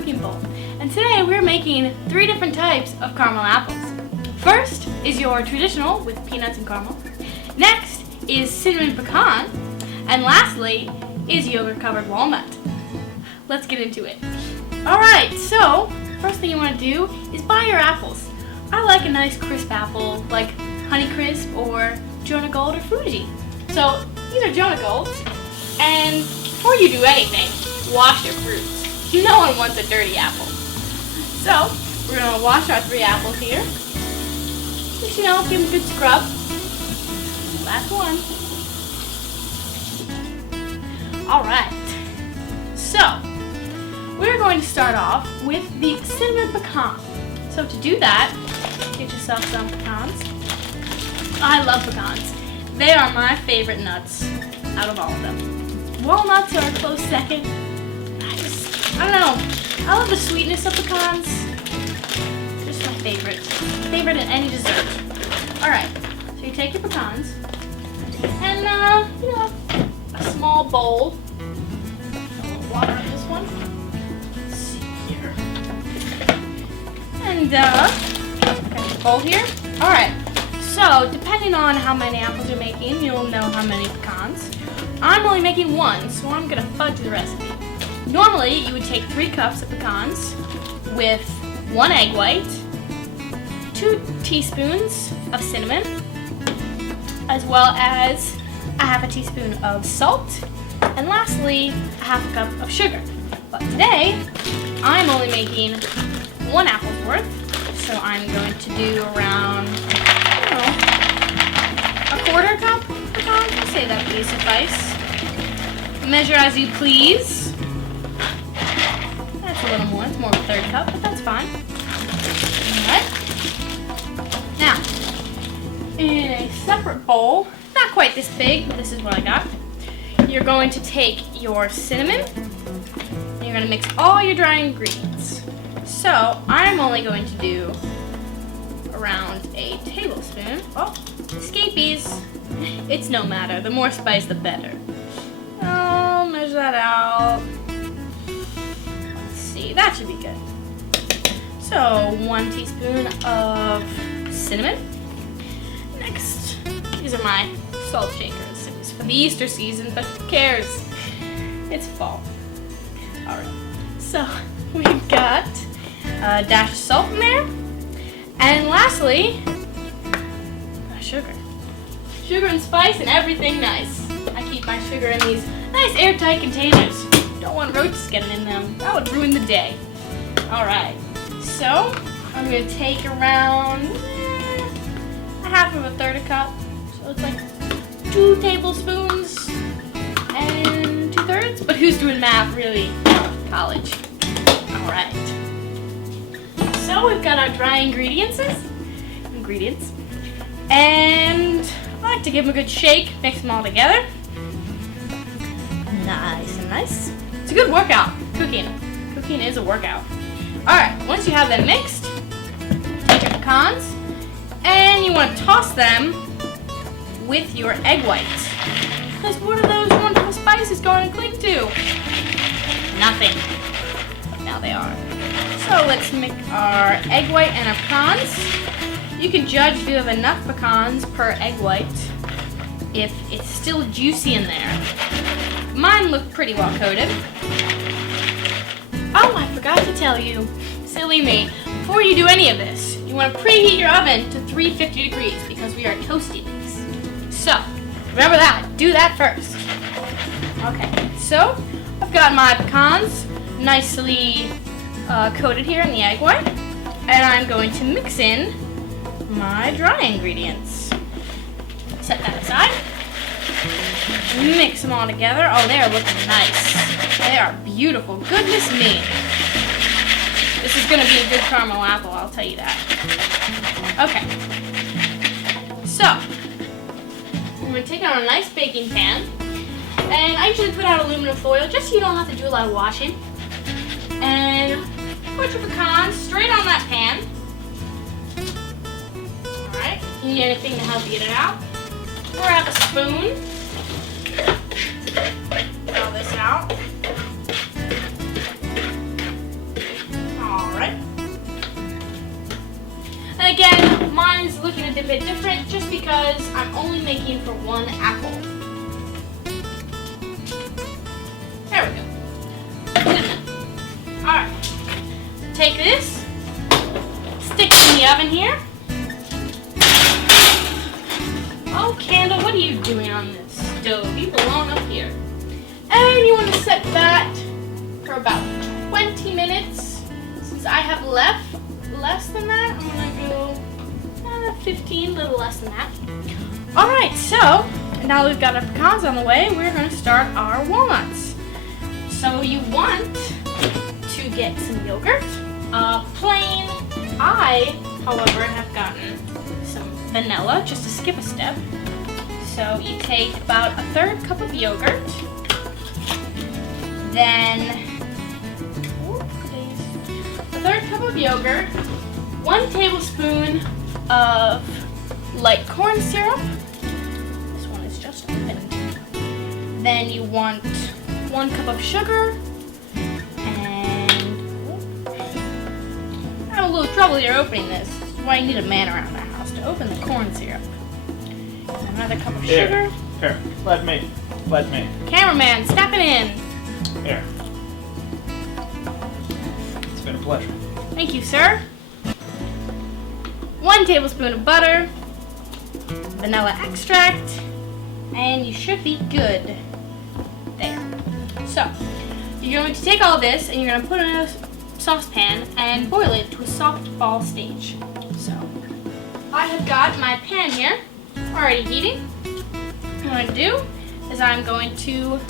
cooking bowl. And today we're making 3 different types of caramel apples. First is your traditional with peanuts and caramel. Next is cinnamon pecan. And lastly is yogurt covered walnut. Let's get into it. Alright, so first thing you want to do is buy your apples. I like a nice crisp apple like Honeycrisp or Jonah Gold or Fuji. So these are Jonah Golds. And before you do anything, wash your fruits. No one wants a dirty apple. So we're going to wash our 3 apples here. Just, give them a good scrub. Last one. Alright. So we're going to start off with the cinnamon pecan. So to do that, get yourself some pecans. I love pecans. They are my favorite nuts out of all of them. Walnuts are a close second. I don't know. I love the sweetness of pecans. Just my favorite. Favorite in any dessert. Alright, so you take your pecans and, a small bowl. A little water in this one. Let's see here. And, got your bowl here. Alright, so depending on how many apples you're making, you'll know how many pecans. I'm only making 1, so I'm going to fudge the recipe. Normally, you would take 3 cups of pecans with 1 egg white, 2 teaspoons of cinnamon, as well as a half a teaspoon of salt, and lastly, a half a cup of sugar. But today, I'm only making 1 apple's worth, so I'm going to do around, a 1/4 cup of pecans. I'll say that would suffice. Measure as you please. That's a little more. It's more of a 1/3 cup, but that's fine. Alright. Now, in a separate bowl, not quite this big, but this is what I got, you're going to take your cinnamon, and you're going to mix all your dry ingredients. So, I'm only going to do around a tablespoon. Oh, escapees. It's no matter. The more spice, the better. I'll measure that out. Let's see. That should be good. So, 1 teaspoon of cinnamon. Next, these are my salt shakers. It was for the Easter season, but who cares? It's fall. Alright. So, we've got a dash of salt in there. And lastly, sugar. Sugar and spice and everything nice. I keep my sugar in these nice airtight containers. Don't want roaches getting in them. That would ruin the day. Alright, so I'm going to take around a half of a 1/3 cup. So it's like 2 tablespoons and 2/3. But who's doing math really? College. Alright. So we've got our dry ingredients. And I like to give them a good shake, mix them all together. Nice and nice. It's a good workout, cooking. Cooking is a workout. Alright, once you have them mixed, take your pecans, and you want to toss them with your egg whites. Because what are those wonderful spices going to cling to? Nothing. But now they are. So let's mix our egg white and our pecans. You can judge if you have enough pecans per egg white if it's still juicy in there. Mine look pretty well coated. Oh, I forgot to tell you. Silly me. Before you do any of this, you want to preheat your oven to 350 degrees because we are toasting these. So, remember that. Do that first. Okay, so I've got my pecans nicely coated here in the egg white, and I'm going to mix in my dry ingredients. Set that aside. Mix them all together. Oh, they are looking nice. They are beautiful. Goodness me. This is going to be a good caramel apple, I'll tell you that. Okay. So, I'm going to take it on a nice baking pan. And I usually put out aluminum foil just so you don't have to do a lot of washing. And put your pecans straight on that pan. Alright, you need anything to help you get it out. Grab a spoon. Get all this out. And again, mine's looking a bit different just because I'm only making for 1 apple. There we go. Alright. Take this, stick it in the oven here. Oh, Candle, what are you doing on this stove? You belong up here. And you want to set that for about 20 minutes. Since I have less than that, I'm going to go 15, a little less than that. Alright, so now we've got our pecans on the way, we're going to start our walnuts. So you want to get some yogurt, plain. I, however, have gotten some vanilla, just to skip a step. So you take about a 1/3 cup of yogurt, then a 1/3 cup of yogurt, 1 tablespoon of light corn syrup. This one is just opened. Then you want 1 cup of sugar, and I have a little trouble here opening this. This is why you need a man around the house to open the corn syrup. Another cup of sugar. Here, let me. Cameraman, step it in. Here. It's been a pleasure. Thank you, sir. 1 tablespoon of butter, vanilla extract, and you should be good. There. So, you're going to take all this and you're going to put it in a saucepan and boil it to a soft ball stage. So, I have got my pan here already heating. What I'm going to do is I'm going to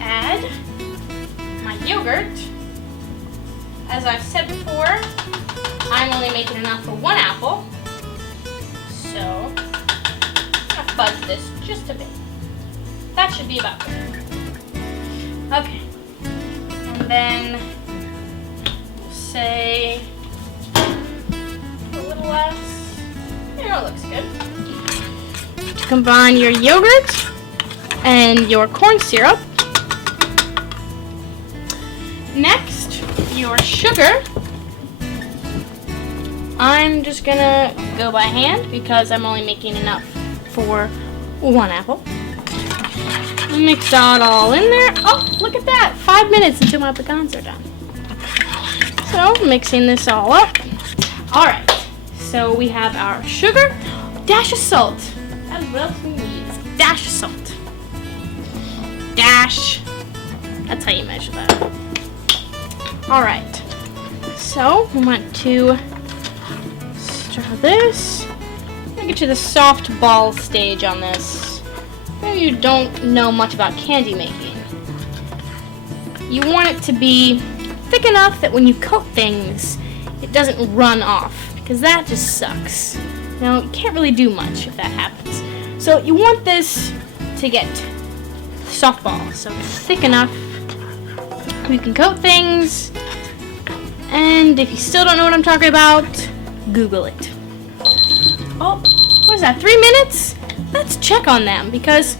add my yogurt. As I've said before, I'm only making enough for 1 apple. So, I'm going to fudge this just a bit. That should be about good. Okay. And then we'll say a little less. There, it looks good. Combine your yogurt and your corn syrup. Next, your sugar. I'm just gonna go by hand because I'm only making enough for 1 apple. Mix that all in there. Oh, look at that. 5 minutes until my pecans are done. So, mixing this all up. Alright, so we have our sugar, dash of salt. That's what else we need. Dash of salt. Dash. That's how you measure that. Alright, so we want to stir this. Get to the soft ball stage on this. Maybe you don't know much about candy making. You want it to be thick enough that when you coat things, it doesn't run off, because that just sucks. Now, you can't really do much if that happens. So you want this to get soft ball, so thick enough you can coat things. And if you still don't know what I'm talking about, Google it. Oh, what is that, 3 minutes? Let's check on them, because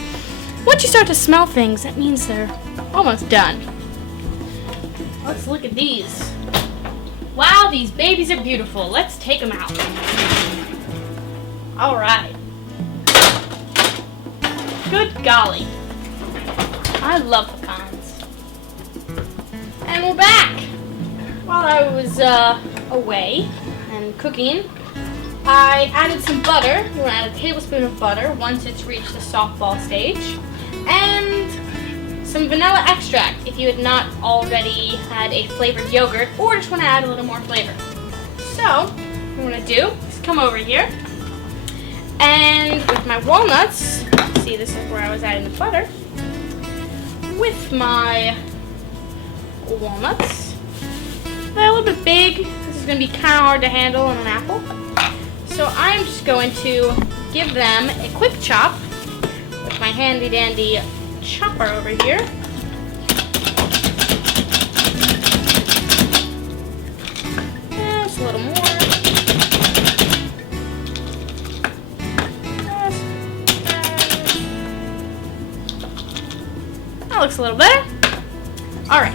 once you start to smell things, that means they're almost done. Let's look at these. Wow, these babies are beautiful. Let's take them out. All right. Good golly. I love pecans. And we're back. While I was away and cooking, I added some butter. You want to add a tablespoon of butter once it's reached the soft ball stage. And some vanilla extract if you had not already had a flavored yogurt or just want to add a little more flavor. So, what I'm going to do is come over here. And with my walnuts, see, this is where I was adding the butter. With my walnuts, they're a little bit big. This is going to be kind of hard to handle on an apple. So I'm just going to give them a quick chop with my handy dandy chopper over here. Just a little more. That looks a little better. Alright.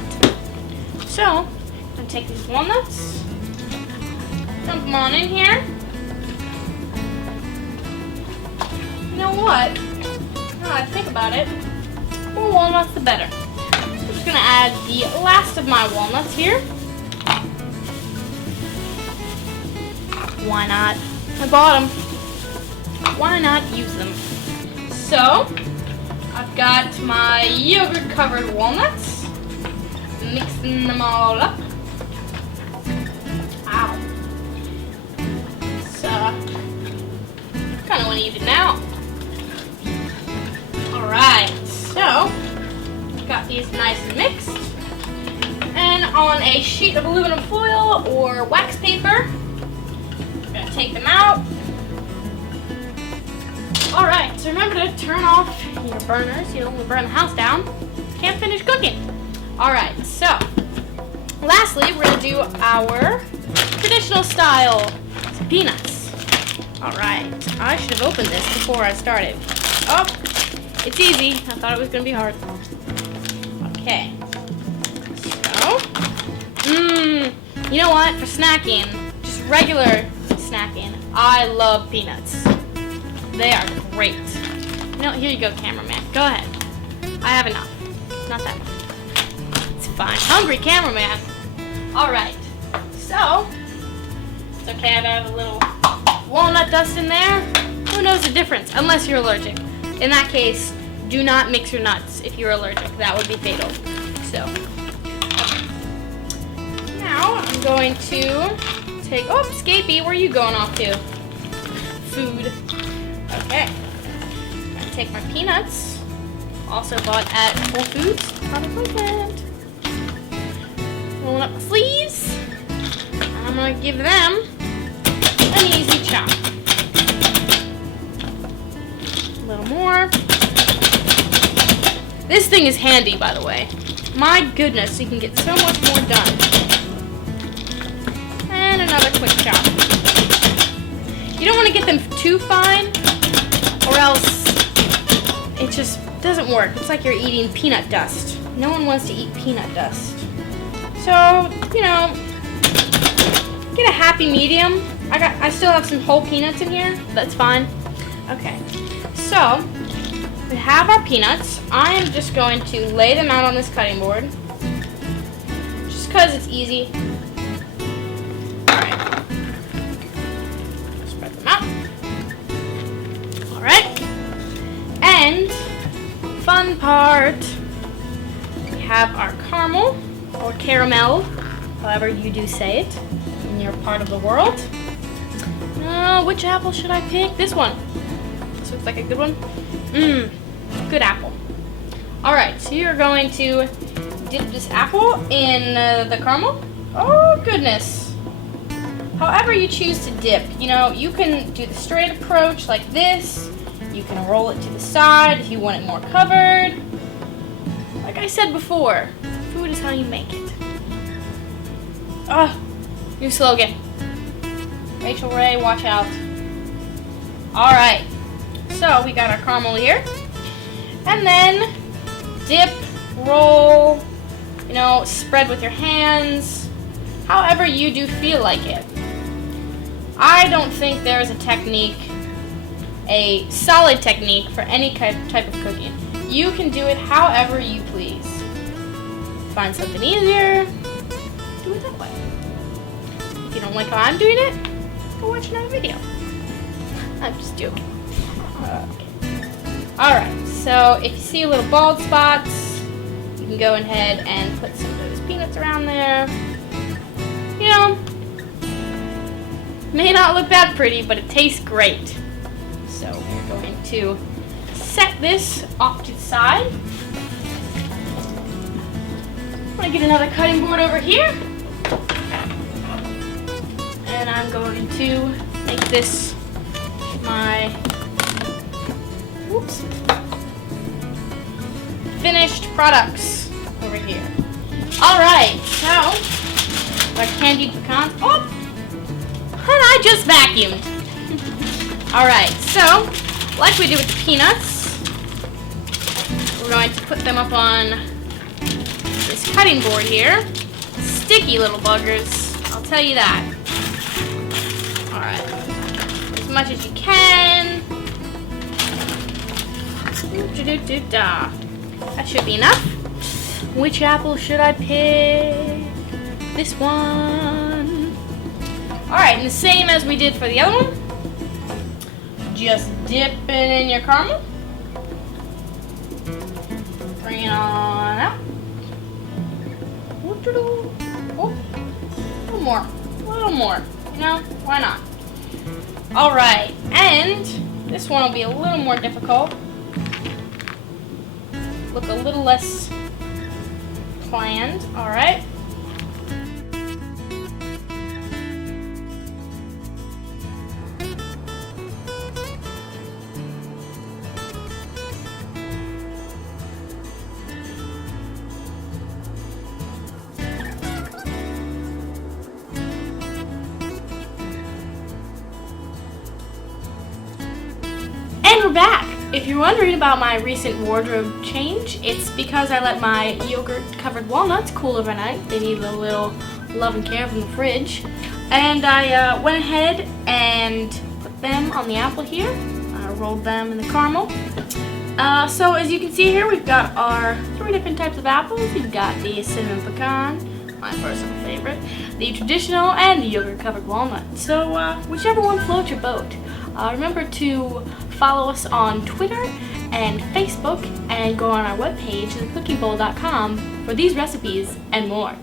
So, I'm going to take these walnuts, dump them on in here. know what? Now I think about it, the more walnuts the better. So I'm just gonna add the last of my walnuts here. Why not? I bought them. Why not use them? So, I've got my yogurt-covered walnuts. Mixing them all up. Ow. So, kind of want to eat it now. Alright, so, got these nice and mixed. And on a sheet of aluminum foil or wax paper, I'm going to take them out. Alright, so remember to turn off your burners. You don't want to burn the house down. Can't finish cooking. Alright, so lastly, we're going to do our traditional style peanuts. Alright, I should have opened this before I started. Oh, it's easy. I thought it was going to be hard. Okay. So, you know what? For snacking, just regular snacking, I love peanuts. They are great. No, here you go, cameraman. Go ahead. I have enough. Not that much. It's fine. Hungry cameraman. Alright. So, it's okay if I have a little walnut dust in there. Who knows the difference? Unless you're allergic. In that case, do not mix your nuts if you're allergic. That would be fatal. So, now I'm going to take... Oh, Scapey, where are you going off to? Food. Okay, I'm going to take my peanuts, also bought at Whole Foods, product placement. Rolling up my sleeves, and I'm going to give them an easy chop. A little more. This thing is handy, by the way. My goodness, you can get so much more done. And another quick chop. You don't want to get them too fine, or else it just doesn't work. It's like you're eating peanut dust. No one wants to eat peanut dust. So, you know, get a happy medium. I still have some whole peanuts in here. That's fine. Okay. So, we have our peanuts. I am just going to lay them out on this cutting board. Just because it's easy. Alright. Spread them out. Alright. And, fun part. We have our caramel, or caramel, however you do say it in your part of the world. Which apple should I pick? This one. This looks like a good one. Good apple. Alright, so you're going to dip this apple in the caramel. Oh, goodness. However you choose to dip, you know, you can do the straight approach like this. You can roll it to the side if you want it more covered. Like I said before, food is how you make it. New slogan. Rachel Ray, watch out. Alright, so we got our caramel here. And then dip, roll, you know, spread with your hands, however you do feel like it. I don't think there's a technique, a solid technique for any type of cooking. You can do it however you please. Find something easier, do it that way. If you don't like how I'm doing it, go watch another video. I'm just joking. Okay. Alright, so if you see little bald spots, you can go ahead and put some of those peanuts around there. You know, may not look that pretty, but it tastes great. So we're going to set this off to the side. I'm going to get another cutting board over here. And I'm going to make this my finished products over here. Alright, so our candied pecans. Oh! And I just vacuumed. Alright, so like we do with the peanuts, we're going to put them up on this cutting board here. Sticky little buggers, I'll tell you that. Alright, as much as you can. That should be enough. Which apple should I pick? This one. Alright, and the same as we did for the other one. Just dip it in your caramel. Bring it on out. Oh, a little more. You know, why not? Alright, and this one will be a little more difficult. Look a little less planned, alright? And we're back! If you're wondering about my recent wardrobe change, it's because I let my yogurt-covered walnuts cool overnight. They need a little love and care from the fridge. And I went ahead and put them on the apple here. I rolled them in the caramel. So as you can see here, we've got our 3 different types of apples. You've got the cinnamon pecan, my personal favorite, the traditional, and the yogurt-covered walnut. So whichever one floats your boat. Remember to follow us on Twitter and Facebook and go on our webpage, thecookingbowl.com, for these recipes and more.